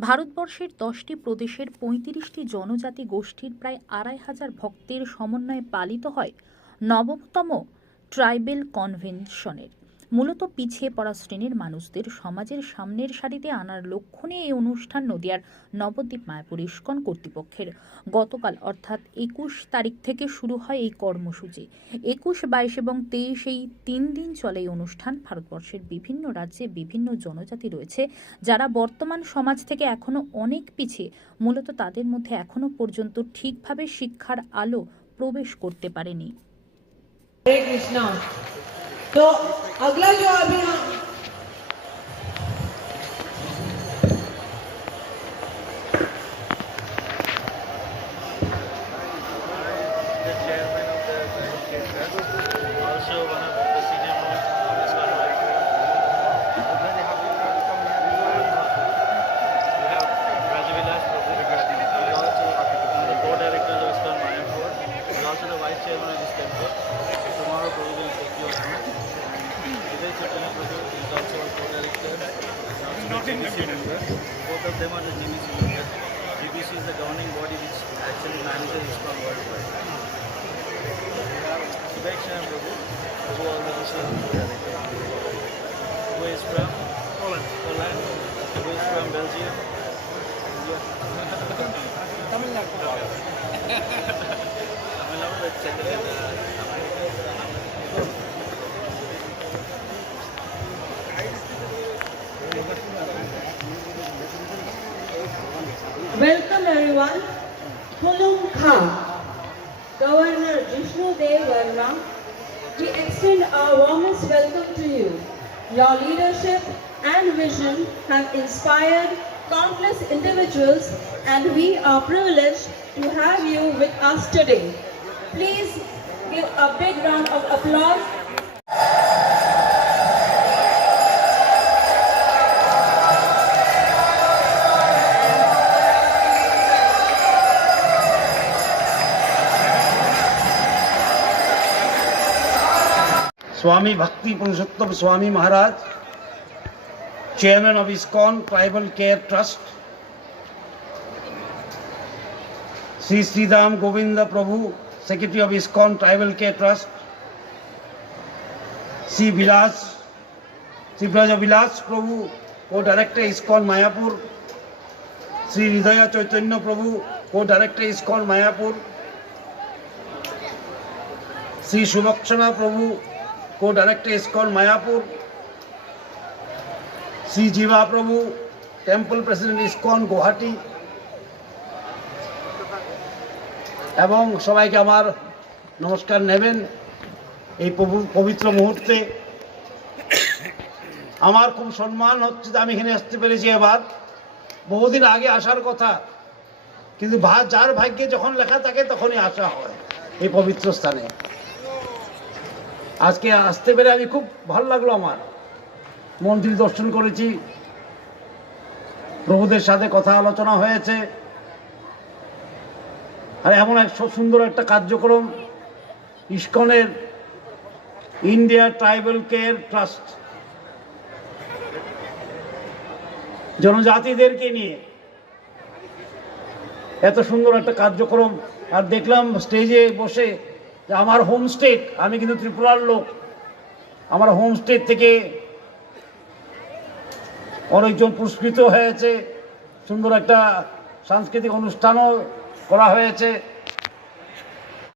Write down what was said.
ভারতবর্ষের দশটি প্রদেশের পঁয়ত্রিশটি জনজাতি গোষ্ঠীর প্রায় আড়াই হাজার ভক্তের সমন্বয়ে পালিত হয় নবমতম ট্রাইবেল কনভেনশনের। মূলত পিছিয়ে পড়া শ্রেণির মানুষদের সমাজের সামনের সারিতে আনার লক্ষ্য নিয়ে এই অনুষ্ঠান নদিয়ার নবদ্বীপ মায়াপুর ইস্কন কর্তৃপক্ষের। গতকাল অর্থাৎ একুশ তারিখ থেকে শুরু হয় এই কর্মসূচি। একুশ, বাইশ এবং তেইশ এই তিন দিন চলে এই অনুষ্ঠান। ভারতবর্ষের বিভিন্ন রাজ্যে বিভিন্ন জনজাতি রয়েছে যারা বর্তমান সমাজ থেকে এখনও অনেক পিছিয়ে, মূলত তাদের মধ্যে এখনও পর্যন্ত ঠিকভাবে শিক্ষার আলো প্রবেশ করতে পারেনি। কৃষ্ণ। তো अगला जो अभी Both of them are the GBC members. GBC is the governing body which actually manages ISKCON worldwide. Subhekshana Prabhu, who already said who is from Poland, Poland, who is from Belgium. Tamil Nadu. Tamil Nadu, but Chandra, Hulum Kha, Governor Jishnu Dev Verma, we extend our warmest welcome to you. Your leadership and vision have inspired countless individuals and we are privileged to have you with us today. Please give a big round of applause Swami Bhakti Purushottam Swami Maharaj chairman of ISKCON tribal care trust Shri Shriram Govind Prabhu secretary of ISKCON tribal care trust Shri Vilas Shri Braj Vilas Prabhu co director ISKCON Mayapur Shri Hriday Chaitanya Prabhu co director ISKCON Mayapur Shri Subhakshana Prabhu co director ISKCON, Mayapur. Shri Jiva temple president ISKCON, Guwahati. এবং সবাইকে আমার নমস্কার নেবেন এই পবিত্র মুহূর্তে। আমার খুব সম্মান হচ্ছে আমি এখানে আসতে পেরেছি এবার। বহুদিন আগে আসার কথা, কিন্তু যার ভাগ্যে যখন লেখা থাকে তখনই আসা হয় এই পবিত্র স্থানে। আজকে আসতে পেরে আমি খুব ভালো লাগল আমার। মন্দির দর্শন করেছি। প্রভুদের সাথে কথা আলোচনা হয়েছে। আর এমন এক সুন্দর একটা কার্যক্রম, ইস্কনের ইন্ডিয়া ট্রাইবাল কেয়ার ট্রাস্ট। জনজাতিদেরকে নিয়ে এত সুন্দর একটা কার্যক্রম। আর দেখলাম স্টেজে বসে যে আমার হোম স্টেট আমি কিন্তু ত্রিপুরার লোক। আমার হোম স্টেট থেকে অনেকজন পুরস্কৃত হয়েছে। সুন্দর একটা সাংস্কৃতিক অনুষ্ঠানও করা হয়েছে।